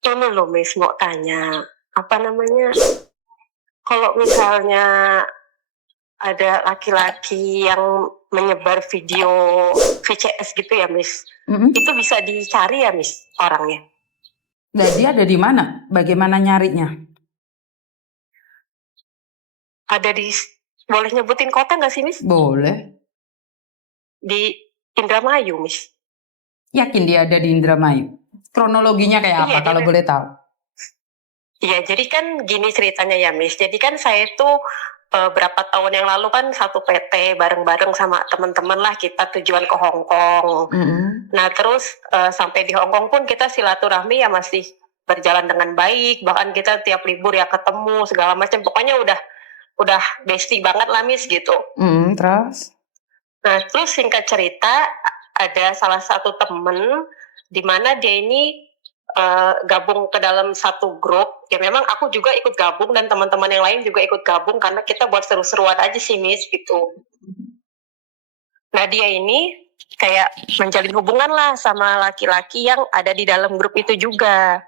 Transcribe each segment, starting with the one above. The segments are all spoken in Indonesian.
Ini loh Miss, mau tanya, apa namanya, kalau misalnya ada laki-laki yang menyebar video VCS gitu ya Miss, itu bisa dicari ya Miss orangnya? Nah, dia ada di mana? Bagaimana nyarinya? Ada di, boleh nyebutin kota nggak sih Miss? Boleh. Di Indramayu Miss. Yakin dia ada di Indramayu? Kronologinya kayak apa Iya, kalau boleh tahu? iya, jadi kan gini ceritanya ya Miss. Jadi kan saya tuh berapa tahun yang lalu kan satu PT bareng-bareng sama teman-teman lah, kita tujuan ke Hong Kong. Nah terus sampai di Hong Kong pun kita silaturahmi ya masih berjalan dengan baik. Bahkan kita tiap libur ya ketemu segala macam. Pokoknya udah bestie banget lah Miss gitu. Terus? Nah terus singkat cerita, ada salah satu temen di mana dia ini gabung ke dalam satu grup. Ya memang aku juga ikut gabung dan teman-teman yang lain juga ikut gabung karena kita buat seru-seruan aja sih Miss gitu. Nah dia ini kayak menjalin hubungan lah sama laki-laki yang ada di dalam grup itu juga.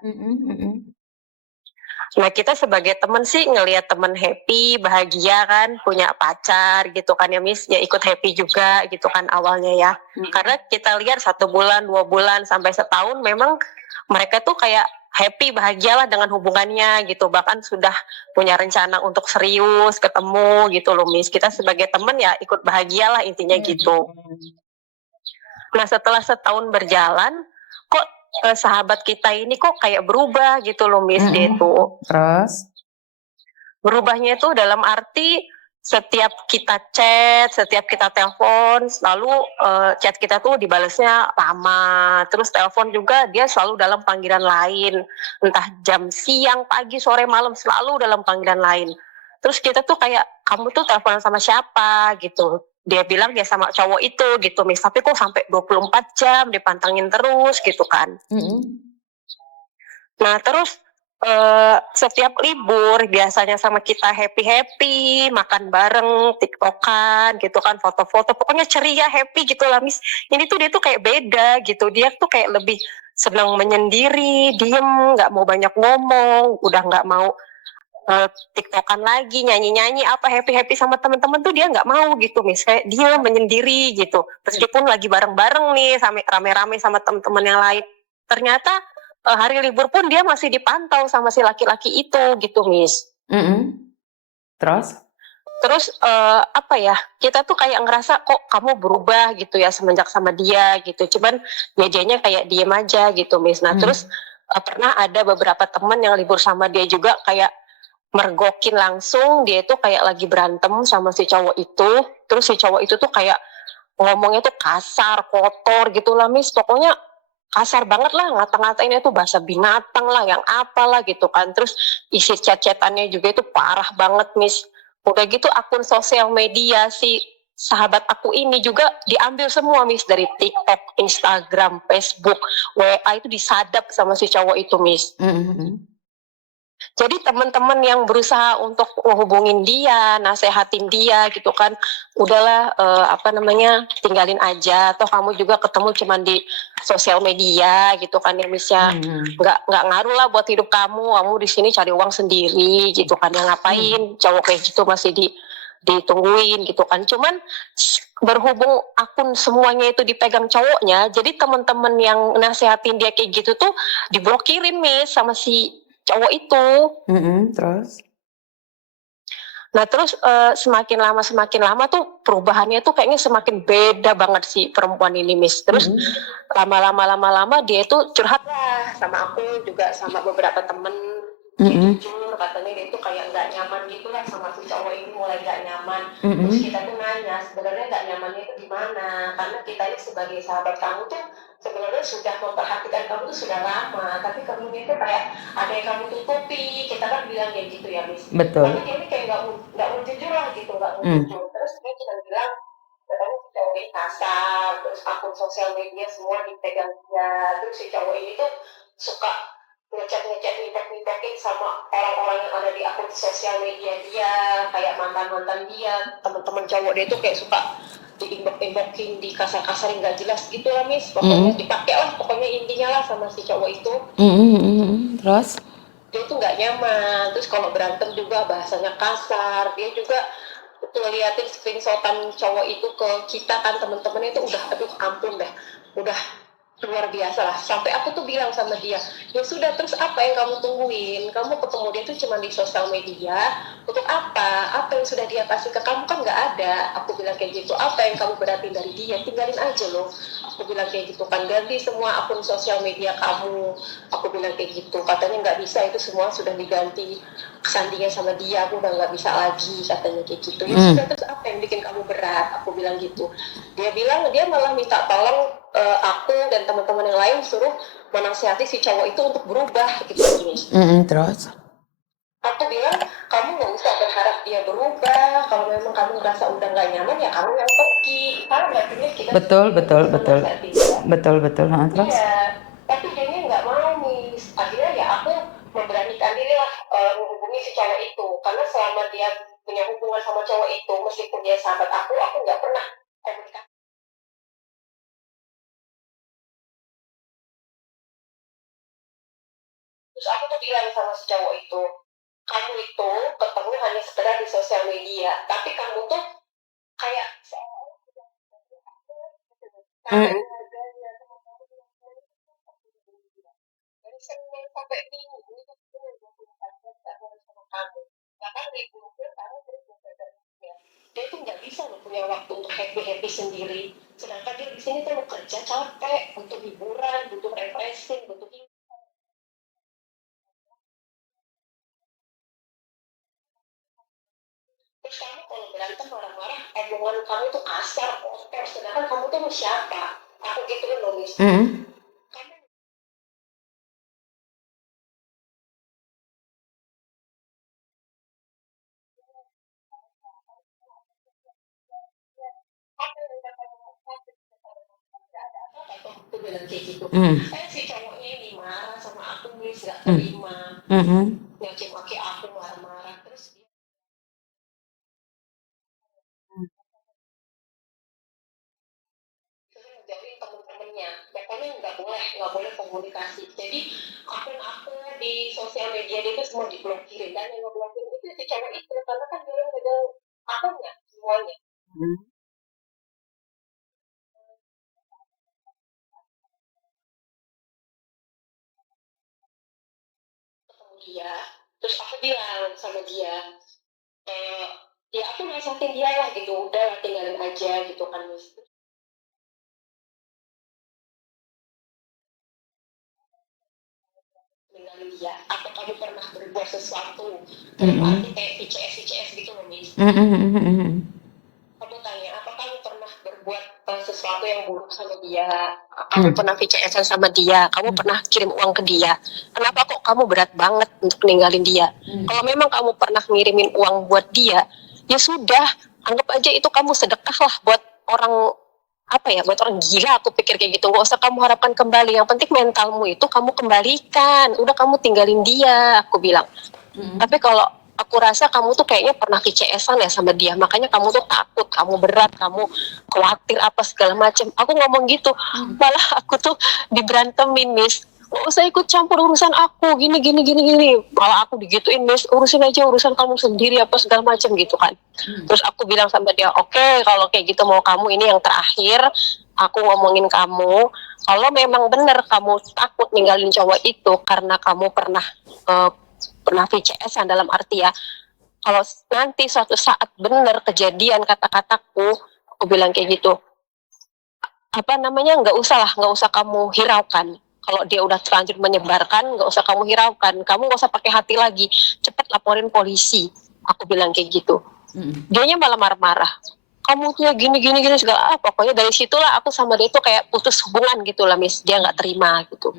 Nah kita sebagai temen sih ngelihat temen happy, bahagia kan, punya pacar gitu kan ya Miss, ya ikut happy juga gitu kan awalnya ya. Karena kita lihat 1 bulan, 2 bulan, sampai setahun memang mereka tuh kayak happy, bahagialah dengan hubungannya gitu. Bahkan sudah punya rencana untuk serius, ketemu gitu loh Miss. Kita sebagai temen ya ikut bahagialah intinya gitu. Nah setelah setahun berjalan, kok sahabat kita ini kok kayak berubah gitu loh Miss gitu. Terus? Berubahnya itu dalam arti setiap kita chat, setiap kita telepon, selalu chat kita tuh dibalesnya lama. Terus telepon juga dia selalu dalam panggilan lain. Entah jam siang, pagi, sore, malam, selalu dalam panggilan lain. Terus kita tuh kayak, kamu tuh teleponan sama siapa gitu. Dia bilang dia sama cowok itu gitu, Miss. Tapi kok sampai 24 jam dipantengin terus gitu kan. Nah terus setiap libur biasanya sama kita happy-happy, makan bareng, tiktokan gitu kan, foto-foto, pokoknya ceria, happy gitu lah Miss. Ini tuh dia tuh kayak beda gitu, dia tuh kayak lebih senang menyendiri, diem, gak mau banyak ngomong, udah gak mau tiktokan lagi, nyanyi-nyanyi apa, happy-happy sama teman-teman tuh dia gak mau gitu Miss, kayak dia menyendiri gitu. Meskipun lagi bareng-bareng nih, rame-rame sama teman-teman yang lain, ternyata hari libur pun dia masih dipantau sama si laki-laki itu gitu Miss. Terus? Terus apa ya, kita tuh kayak ngerasa kok kamu berubah gitu ya semenjak sama dia gitu. Cuman dianya kayak diem aja gitu Miss. Nah terus pernah ada beberapa teman yang libur sama dia juga kayak mergokin langsung, dia itu kayak lagi berantem sama si cowok itu. Terus si cowok itu tuh kayak ngomongnya tuh kasar, kotor gitu lah Miss. Pokoknya kasar banget lah, ngata-ngatainnya tuh bahasa binatang lah, yang apalah gitu kan. Terus isi chat-chatannya juga itu parah banget Miss. Udah gitu akun sosial media si sahabat aku ini juga diambil semua Miss, dari TikTok, Instagram, Facebook, WA itu disadap sama si cowok itu Miss. Jadi teman-teman yang berusaha untuk menghubungin dia, nasehatin dia gitu kan, udahlah tinggalin aja. Toh kamu juga ketemu cuman di sosial media gitu kan ya Miss ya. Nggak ngaruh lah buat hidup kamu. Kamu di sini cari uang sendiri gitu kan. Yang ngapain cowok kayak gitu masih ditungguin gitu kan. Cuman berhubung akun semuanya itu dipegang cowoknya, jadi teman-teman yang nasehatin dia kayak gitu tuh diblokirin Miss sama si cowok itu. Terus? Nah terus semakin lama tuh perubahannya tuh kayaknya semakin beda banget si perempuan ini Miss. Terus lama-lama dia tuh curhat lah sama aku juga, sama beberapa temen. Dia jujur katanya dia tuh kayak nggak nyaman gitu lah sama si cowok ini, mulai nggak nyaman. Terus kita tuh nanya sebenarnya nggak nyamannya itu di mana, karena kita ini sebagai sahabat kamu tuh sebenarnya sudah memperhatikan kamu tuh sudah lama, tapi kamu itu kayak ada yang kamu tutupi. Kita kan bilang kayak gitu ya Miss. Betul. Tapi dia ini kayak nggak mau jujur lah gitu, nggak mau jujur. Terus dia cuma bilang katanya si cowok ini kasar, terus akun sosial media semua dipegang dia. Terus si cowok ini tuh suka ngechat nimpek-nimpekin sama orang-orang yang ada di akun sosial media dia, kayak mantan dia, teman-teman cowok dia tuh kayak suka diimbok-imbokin, dikasar-kasarin nggak jelas gitu lah Miss, pokoknya dipakai lah pokoknya intinya lah sama si cowok itu. Terus? Dia tuh nggak nyaman, terus kalau berantem juga bahasanya kasar, dia juga tuh liatin screenshotan cowok itu ke kita kan temen-temennya itu udah aduh ampun dah, udah luar biasa lah, sampai aku tuh bilang sama dia, ya sudah terus apa yang kamu tungguin, kamu ketemu dia tuh cuma di sosial media, untuk apa yang sudah dia kasih ke kamu kan nggak ada, aku bilang kayak gitu, apa yang kamu beratin dari dia, tinggalin aja loh, aku bilang kayak gitu kan, ganti semua akun sosial media kamu, aku bilang kayak gitu, katanya nggak bisa, itu semua sudah diganti sandingnya sama dia, aku udah nggak bisa lagi, katanya kayak gitu. Ya sudah terus apa yang bikin kamu berat, aku bilang gitu. Dia bilang dia malah minta tolong aku dan teman-teman yang lain suruh menasihati si cowok itu untuk berubah gitu. Terus? Aku bilang kamu nggak usah berharap dia berubah, kalau memang kamu ngerasa udah nggak nyaman ya kamu yang pergi, karena berarti kita Betul. Terus? iya, tapi dia nggak mau Miss. Akhirnya ya aku memberanikan diri lah menghubungi si cowok itu, karena selama dia punya hubungan sama cowok itu, meskipun dia sahabat aku nggak pernah komunikasi. Terus aku tuh bilang sama si cowok itu, kamu itu ketemu hanya sekedar di sosial media, tapi kamu tuh kayak dari Senin sampai Minggu itu aku sama kamu, bahkan libur kamu terus dia. Dia tuh nggak bisa loh punya waktu untuk happy sendiri, sedangkan dia di sini tuh mau kerja capek, butuh hiburan, butuh refreshing, butuh terus kamu kalau berantem marah-marah, omongan kamu tuh kasar, kotor, sedangkan kamu tuh mau siapa? Aku gituin loh Miss. Kamu aku bilang kayak gitu. Si cowoknya ini marah sama aku Miss, gak terima, nyaki-maki aku marah-marah, terus dia sering ngejauhin temen-temennya, pokoknya nggak boleh komunikasi. Jadi akun di sosial media dia itu semua diblokir, dan yang ngeblokir itu si cowok itu, karena kan dia yang megang akunnya semuanya. Ketemu dia, terus aku bilang sama dia, eh, ya aku nasihatin dia lah gitu, udah lah tinggalin aja gitu kan Miss. Tinggalin dia, atau kamu pernah berbuat sesuatu dalam arti kayak VCS gitu loh Miss. Kamu tanya, apa kamu pernah berbuat sesuatu yang buruk sama dia, kamu pernah VCS sama dia, kamu pernah kirim uang ke dia, kenapa kok kamu berat banget untuk ninggalin dia? Kalau memang kamu pernah ngirimin uang buat dia, ya sudah, anggap aja itu kamu sedekah lah buat orang, apa ya, buat orang gila, aku pikir kayak gitu, nggak usah kamu harapkan kembali, yang penting mentalmu itu kamu kembalikan, udah kamu tinggalin dia, aku bilang. Tapi kalau aku rasa kamu tuh kayaknya pernah VCS-an ya sama dia, makanya kamu tuh takut, kamu berat, kamu khawatir apa segala macam. Aku ngomong gitu, malah aku tuh diberantemin Miss. Nggak usah ikut campur urusan aku, gini. Malah aku digituin Miss, urusin aja urusan kamu sendiri apa segala macam gitu kan. Terus aku bilang sama dia, oke, kalau kayak gitu mau kamu ini yang terakhir, aku ngomongin kamu, kalau memang benar kamu takut ninggalin cowok itu karena kamu pernah VCS-an, dalam arti ya, kalau nanti suatu saat benar kejadian kata-kataku, aku bilang kayak gitu, apa namanya, nggak usah kamu hiraukan. Kalau dia udah terlanjur menyebarkan, nggak usah kamu hiraukan, kamu nggak usah pakai hati lagi, cepat laporin polisi, aku bilang kayak gitu. Dianya malah marah-marah, kamu tuh gini segala, pokoknya dari situlah aku sama dia tuh kayak putus hubungan gitu lah Miss, dia nggak terima gitu.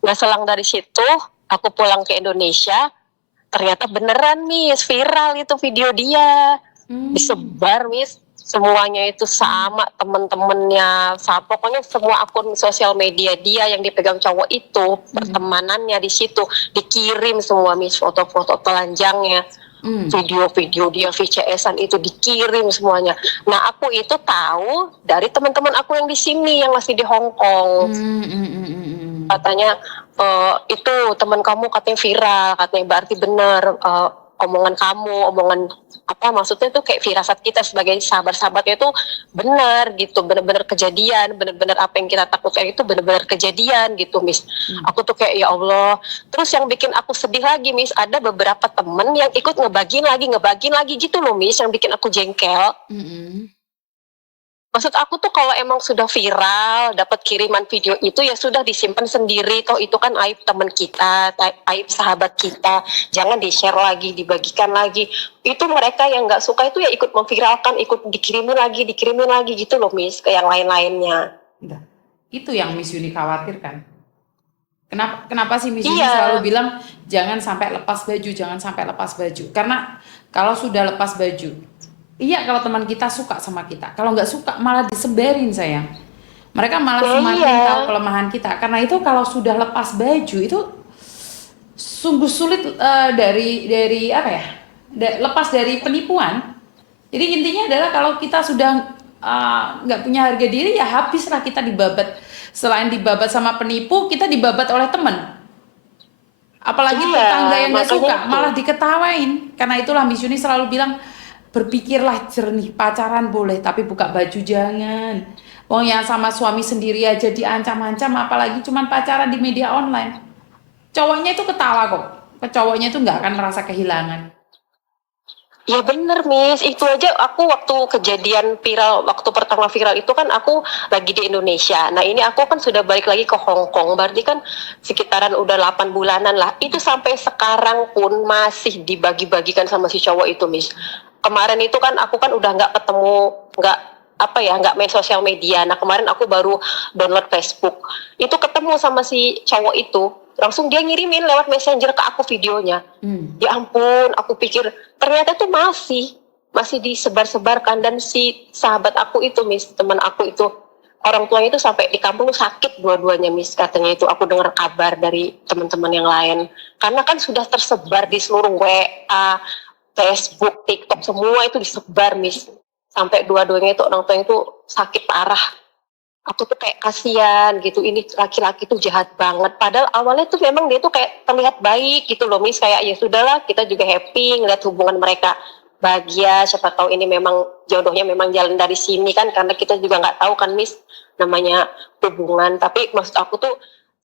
Nah selang dari situ aku pulang ke Indonesia, ternyata beneran Miss, viral itu video dia, disebar Miss, semuanya itu sama temen-temennya, pokoknya semua akun sosial media dia yang dipegang cowok itu, pertemanannya di situ dikirim semua Miss, foto-foto telanjangnya. video-video dia VCS-an itu dikirim semuanya. Nah, aku itu tahu dari teman-teman aku yang di sini yang masih di Hong Kong. Katanya itu teman kamu katanya viral, katanya berarti benar omongan kamu, omongan apa maksudnya tuh kayak firasat kita sebagai sahabat-sahabatnya itu benar gitu, benar-benar kejadian, benar-benar apa yang kita takutkan itu benar-benar kejadian gitu, Miss. Aku tuh kayak ya Allah. Terus yang bikin aku sedih lagi, Miss, ada beberapa temen yang ikut ngebagiin lagi gitu loh, Miss, yang bikin aku jengkel. Maksud aku tuh kalau emang sudah viral, dapat kiriman video itu ya sudah disimpan sendiri. Toh itu kan aib teman kita, aib sahabat kita. Jangan di-share lagi, dibagikan lagi. Itu mereka yang nggak suka itu ya ikut memviralkan, ikut dikirimin lagi gitu loh, Miss, ke yang lain-lainnya. Itu yang Miss Yuni khawatirkan. Kenapa sih Miss Yuni selalu bilang jangan sampai lepas baju? Karena kalau sudah lepas baju, iya kalau teman kita suka sama kita, kalau nggak suka malah disebarin sayang. Mereka malah semakin tahu kelemahan kita. Karena itu kalau sudah lepas baju itu sungguh sulit dari apa ya? Lepas dari penipuan. Jadi intinya adalah kalau kita sudah nggak punya harga diri ya habislah kita dibabat. Selain dibabat sama penipu, kita dibabat oleh teman. Apalagi tetangga yang nggak suka, malah diketawain. Karena itulah Miss Yuni selalu bilang, berpikirlah jernih, pacaran boleh, tapi buka baju jangan. Wong yang sama suami sendiri aja diancam-ancam, apalagi cuman pacaran di media online. Cowoknya itu ketawa kok. Cowoknya itu nggak akan merasa kehilangan. Ya bener, Miss, itu aja aku waktu kejadian viral, waktu pertama viral itu kan aku lagi di Indonesia. Nah ini aku kan sudah balik lagi ke Hong Kong, berarti kan sekitaran udah 8 bulanan lah. Itu sampai sekarang pun masih dibagi-bagikan sama si cowok itu, Miss. Kemarin itu kan aku kan udah nggak main sosial media. Nah kemarin aku baru download Facebook. Itu ketemu sama si cowok itu. Langsung dia ngirimin lewat messenger ke aku videonya. Ya ampun, aku pikir ternyata tuh masih disebar-sebarkan. Dan si sahabat aku itu, Miss, teman aku itu, orang tuanya itu sampai di kampung sakit dua-duanya, Miss, katanya itu. Aku dengar kabar dari teman-teman yang lain. Karena kan sudah tersebar di seluruh WA, Facebook, TikTok, semua itu disebar, Miss. Sampai dua-duanya itu orang tuanya itu sakit parah. Aku tuh kayak kasihan gitu, ini laki-laki tuh jahat banget. Padahal awalnya tuh memang dia tuh kayak terlihat baik gitu loh, Miss. Kayak ya sudahlah, kita juga happy ngeliat hubungan mereka bahagia. Siapa tahu ini memang jodohnya memang jalan dari sini kan, karena kita juga nggak tahu kan, Miss, namanya hubungan. Tapi maksud aku tuh